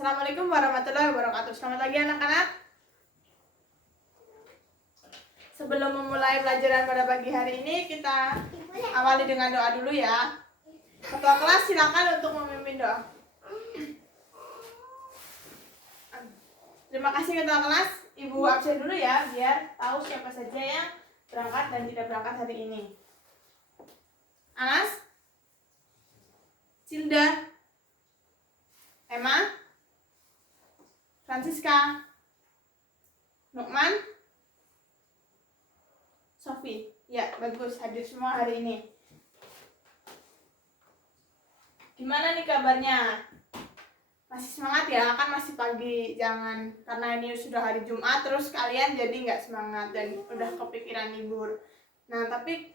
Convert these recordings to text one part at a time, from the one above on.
Assalamualaikum warahmatullahi wabarakatuh. Selamat pagi anak-anak. Sebelum memulai pelajaran pada pagi hari ini, kita awali dengan doa dulu ya. Ketua kelas silakan untuk memimpin doa. Terima kasih Ketua kelas. Ibu absen dulu ya, biar tahu siapa saja yang berangkat dan tidak berangkat hari ini. Anas, Cilda, Emma, Francisca, Nukman, Sofi. Ya, bagus, hadir semua hari ini. Gimana nih kabarnya? Masih semangat ya? Kan masih pagi. Jangan, karena ini sudah hari Jumat, terus kalian jadi nggak semangat dan udah kepikiran libur. Nah, tapi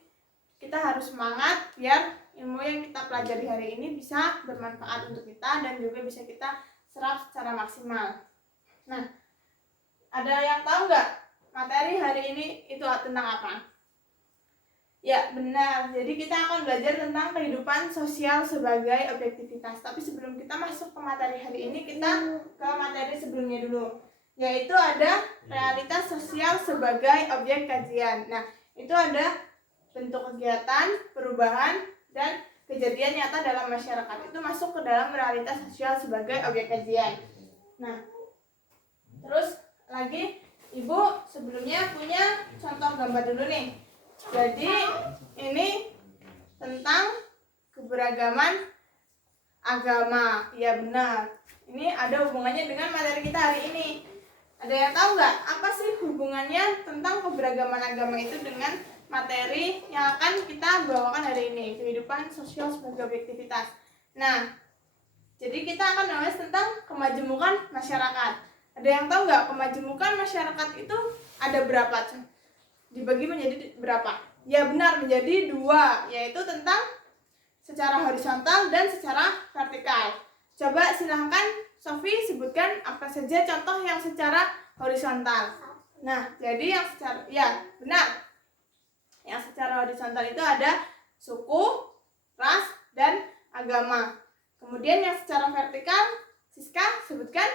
kita harus semangat biar ilmu yang kita pelajari hari ini bisa bermanfaat untuk kita dan juga bisa kita serap secara maksimal. Nah, ada yang tahu nggak materi hari ini itu tentang apa? Ya, benar. Jadi kita akan belajar tentang kehidupan sosial sebagai objektivitas. Tapi sebelum kita masuk ke materi hari ini, kita ke materi sebelumnya dulu, yaitu ada realitas sosial sebagai objek kajian. Nah, itu ada bentuk kegiatan, perubahan, dan kejadian nyata dalam masyarakat. Itu masuk ke dalam realitas sosial sebagai objek kajian. Nah, terus lagi Ibu sebelumnya punya contoh gambar dulu nih. Jadi ini tentang keberagaman agama. Ya benar. Ini ada hubungannya dengan materi kita hari ini. Ada yang tahu nggak apa sih hubungannya tentang keberagaman agama itu dengan materi yang akan kita bawakan hari ini, kehidupan sosial sebagai objektivitas. Nah, jadi kita akan membahas tentang kemajemukan masyarakat. Ada yang tahu nggak kemajemukan masyarakat itu ada berapa? Dibagi menjadi berapa? Ya benar, menjadi dua, yaitu tentang secara horizontal dan secara vertikal. Coba silahkan Sofi sebutkan apa saja contoh yang secara horizontal. Nah, jadi yang secara, ya benar, yang secara horizontal itu ada suku, ras, dan agama. Kemudian yang secara vertikal, Siska sebutkan.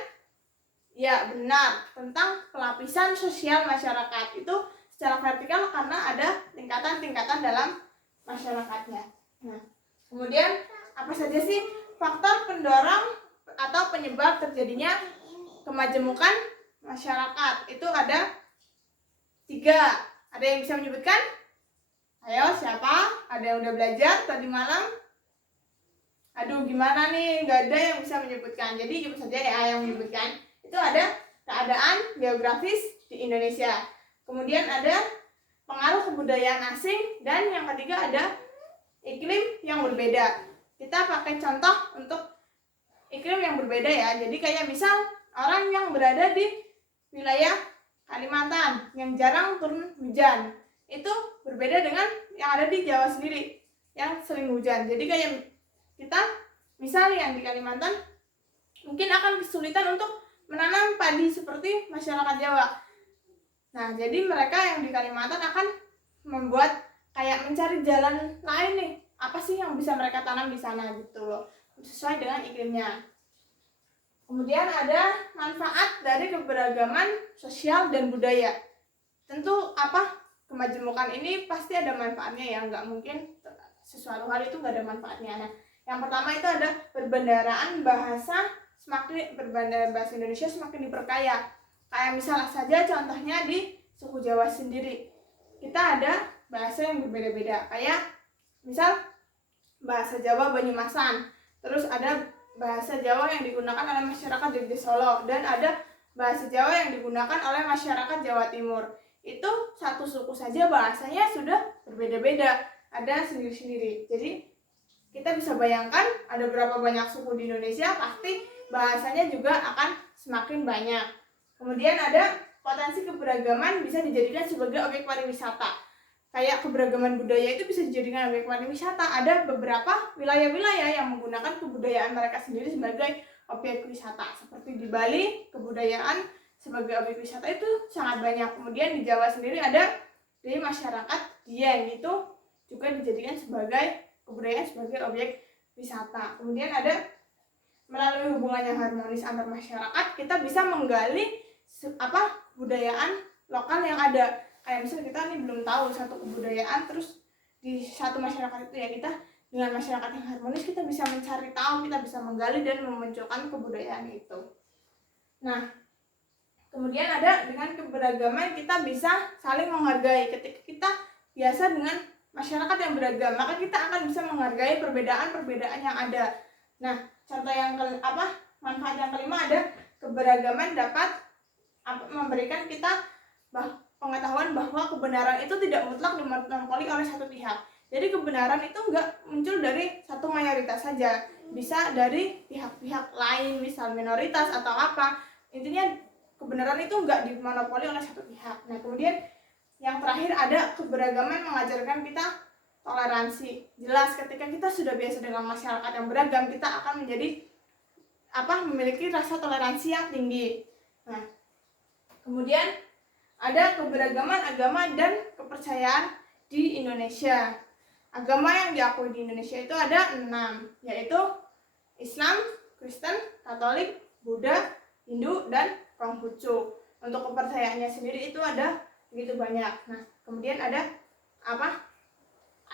Ya benar, tentang pelapisan sosial masyarakat. Itu secara vertikal karena ada tingkatan-tingkatan dalam masyarakatnya. Nah, kemudian apa saja sih faktor pendorong atau penyebab terjadinya kemajemukan masyarakat? Itu ada 3. Ada yang bisa menyebutkan? Ayo, siapa? Ada yang udah belajar tadi malam? Aduh, gimana nih? Gak ada yang bisa menyebutkan. Jadi ibu saja ya yang menyebutkan. Itu ada keadaan geografis di Indonesia. Kemudian ada pengaruh kebudayaan asing, dan yang ketiga ada iklim yang berbeda. Kita pakai contoh untuk iklim yang berbeda ya. Jadi kayak misal orang yang berada di wilayah Kalimantan yang jarang turun hujan, itu berbeda dengan yang ada di Jawa sendiri yang sering hujan. Jadi kayak kita misal yang di Kalimantan mungkin akan kesulitan untuk menanam padi seperti masyarakat Jawa. Nah, jadi mereka yang di Kalimantan akan membuat kayak mencari jalan lain nih. Apa sih yang bisa mereka tanam di sana gitu loh, sesuai dengan iklimnya. Kemudian ada manfaat dari keberagaman sosial dan budaya. Tentu apa? Kemajemukan ini pasti ada manfaatnya ya, nggak mungkin sesuatu hal itu nggak ada manfaatnya. Nah, yang pertama itu ada perbendaharaan bahasa, semakin berbandara bahasa Indonesia semakin diperkaya. Kayak misalnya saja contohnya di suku Jawa sendiri, kita ada bahasa yang berbeda-beda. Kayak misal bahasa Jawa Banyumasan, terus ada bahasa Jawa yang digunakan oleh masyarakat di Solo, dan ada bahasa Jawa yang digunakan oleh masyarakat Jawa Timur. Itu satu suku saja bahasanya sudah berbeda-beda, ada sendiri-sendiri. Jadi kita bisa bayangkan ada berapa banyak suku di Indonesia, pasti bahasanya juga akan semakin banyak. Kemudian ada potensi keberagaman bisa dijadikan sebagai objek pariwisata. Kayak keberagaman budaya itu bisa dijadikan objek pariwisata. Ada beberapa wilayah-wilayah yang menggunakan kebudayaan mereka sendiri sebagai objek wisata. Seperti di Bali, kebudayaan sebagai objek wisata itu sangat banyak. Kemudian di Jawa sendiri ada di masyarakat Dieng, itu juga dijadikan sebagai kebudayaan sebagai objek wisata. Kemudian ada melalui hubungan yang harmonis antar masyarakat kita bisa menggali kebudayaan lokal yang ada. Kayak misalnya kita nih belum tahu satu kebudayaan, terus di satu masyarakat itu ya kita dengan masyarakat yang harmonis kita bisa mencari tahu, kita bisa menggali dan memunculkan kebudayaan itu. Nah, kemudian ada dengan keberagaman kita bisa saling menghargai. Ketika kita biasa dengan masyarakat yang beragam, maka kita akan bisa menghargai perbedaan-perbedaan yang ada. Nah, contoh yang manfaat yang kelima ada keberagaman dapat memberikan kita pengetahuan bahwa kebenaran itu tidak mutlak dimonopoli oleh satu pihak. Jadi kebenaran itu enggak muncul dari satu mayoritas saja, bisa dari pihak-pihak lain, misal minoritas atau apa. Intinya kebenaran itu enggak dimonopoli oleh satu pihak. Nah, kemudian yang terakhir ada keberagaman mengajarkan kita toleransi. Jelas ketika kita sudah biasa dengan masyarakat yang beragam, kita akan menjadi memiliki rasa toleransi yang tinggi. Nah, kemudian ada keberagaman agama dan kepercayaan di Indonesia. Agama yang diakui di Indonesia itu ada 6, yaitu Islam, Kristen, Katolik, Buddha, Hindu, dan Konghucu. Untuk kepercayaannya sendiri itu ada begitu banyak. Nah, kemudian ada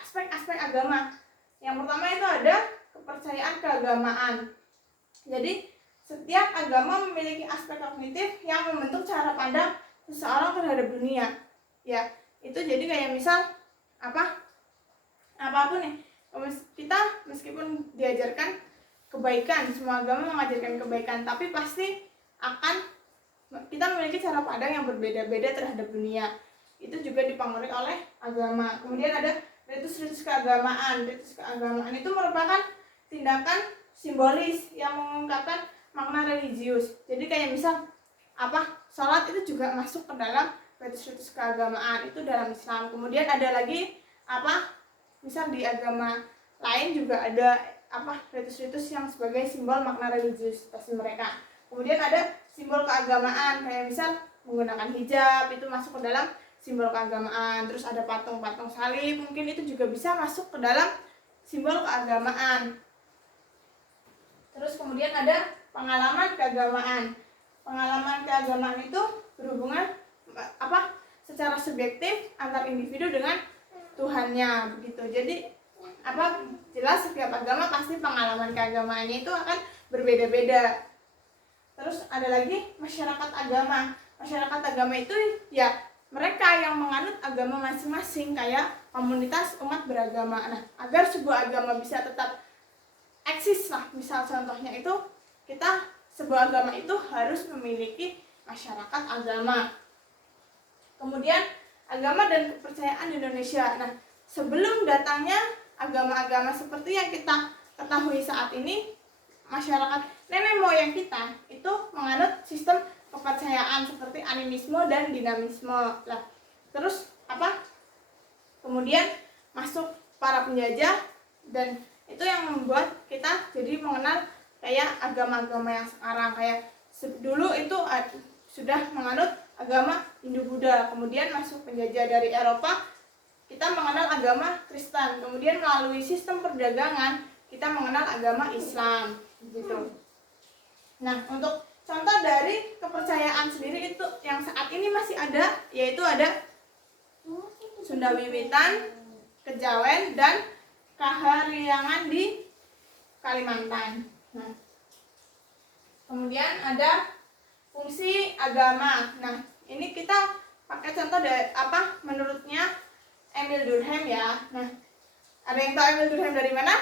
aspek-aspek agama. Yang pertama itu ada kepercayaan keagamaan. Jadi setiap agama memiliki aspek kognitif yang membentuk cara pandang seseorang terhadap dunia. Ya, itu jadi kayak misal apapun nih, kita meskipun diajarkan kebaikan, semua agama mengajarkan kebaikan, tapi pasti akan kita memiliki cara pandang yang berbeda-beda terhadap dunia. Itu juga dipengaruhi oleh agama. Kemudian ada ritus-ritus keagamaan. Ritus keagamaan itu merupakan tindakan simbolis yang mengungkapkan makna religius. Jadi kayak misal sholat itu juga masuk ke dalam ritus-ritus keagamaan itu dalam Islam. Kemudian ada lagi misal di agama lain juga ada ritus-ritus yang sebagai simbol makna religiusitas mereka. Kemudian ada simbol keagamaan kayak misal menggunakan hijab, itu masuk ke dalam simbol keagamaan. Terus ada patung-patung salib, mungkin itu juga bisa masuk ke dalam simbol keagamaan. Terus kemudian ada pengalaman keagamaan. Pengalaman keagamaan itu berhubungan secara subjektif antar individu dengan Tuhannya begitu. Jadi jelas setiap agama pasti pengalaman keagamaannya itu akan berbeda-beda. Terus ada lagi masyarakat agama. Masyarakat agama itu ya mereka yang menganut agama masing-masing, kayak komunitas umat beragama. Nah, agar sebuah agama bisa tetap eksis lah, misal contohnya itu sebuah agama itu harus memiliki masyarakat agama. Kemudian agama dan kepercayaan di Indonesia. Nah, sebelum datangnya agama-agama seperti yang kita ketahui saat ini, masyarakat nenek moyang kita itu menganut sistem kepercayaan seperti animisme dan dinamisme. Lah, terus kemudian masuk para penjajah, dan itu yang membuat kita jadi mengenal kayak agama-agama yang sekarang. Kayak dulu itu sudah menganut agama Hindu-Buddha, kemudian masuk penjajah dari Eropa, kita mengenal agama Kristen, kemudian melalui sistem perdagangan kita mengenal agama Islam gitu. Nah, untuk contoh dari kepercayaan sendiri itu yang saat ini masih ada, yaitu ada Sunda Wiwitan, Kejawen, dan Kahariangan di Kalimantan. Nah, kemudian ada fungsi agama. Nah, ini kita pakai contoh dari menurutnya Emile Durkheim ya. Nah, ada yang tahu Emile Durkheim dari mana?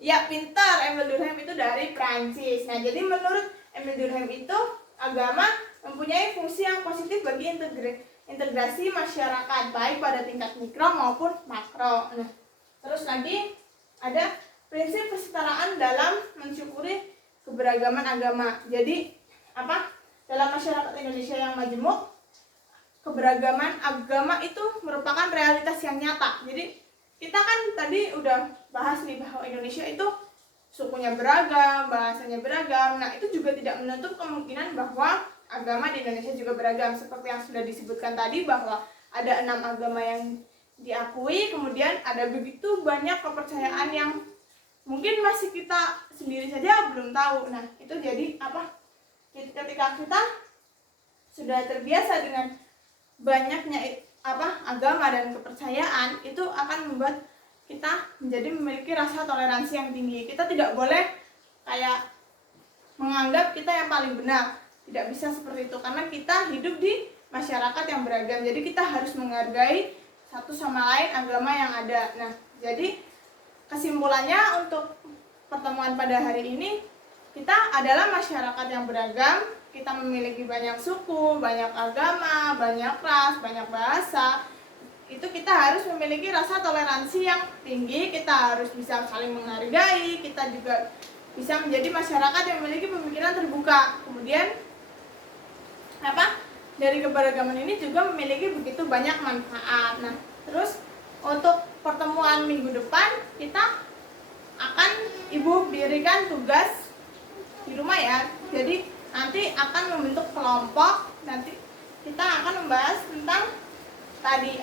Ya, pintar. Emile Durkheim itu dari Prancis. Nah, jadi menurut Emile Durkheim itu agama mempunyai fungsi yang positif bagi integrasi masyarakat baik pada tingkat mikro maupun makro. Nah, terus lagi ada prinsip kesetaraan dalam mensyukuri keberagaman agama. Jadi dalam masyarakat Indonesia yang majemuk, keberagaman agama itu merupakan realitas yang nyata. Jadi kita kan tadi udah bahas nih bahwa Indonesia itu sukunya beragam, bahasanya beragam. Nah, itu juga tidak menutup kemungkinan bahwa agama di Indonesia juga beragam. Seperti yang sudah disebutkan tadi bahwa ada 6 agama yang diakui, kemudian ada begitu banyak kepercayaan yang mungkin masih kita sendiri saja belum tahu. Nah, itu jadi ketika kita sudah terbiasa dengan banyaknya agama dan kepercayaan, itu akan membuat kita menjadi memiliki rasa toleransi yang tinggi. Kita tidak boleh kayak menganggap kita yang paling benar. Tidak bisa seperti itu, karena kita hidup di masyarakat yang beragam. Jadi kita harus menghargai satu sama lain agama yang ada. Nah, jadi kesimpulannya untuk pertemuan pada hari ini, kita adalah masyarakat yang beragam. Kita memiliki banyak suku, banyak agama, banyak ras, banyak bahasa. Itu kita harus memiliki rasa toleransi yang tinggi. Kita harus bisa saling menghargai. Kita juga bisa menjadi masyarakat yang memiliki pemikiran terbuka. Kemudian dari keberagaman ini juga memiliki begitu banyak manfaat. Nah, terus untuk pertemuan minggu depan, kita akan Ibu berikan tugas di rumah ya. Jadi nanti akan membentuk kelompok. Nanti kita akan membahas tentang tadi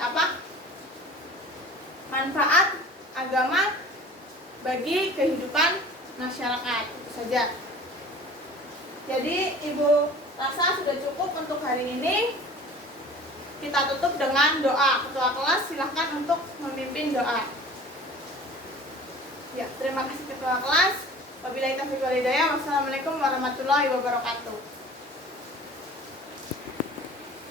manfaat agama bagi kehidupan masyarakat. Itu saja. Jadi Ibu rasa sudah cukup untuk hari ini. Kita tutup dengan doa. Ketua kelas silahkan untuk memimpin doa. Ya, terima kasih Ketua kelas. Wabillahi taufiq wal hidayah. Wassalamualaikum warahmatullahi wabarakatuh.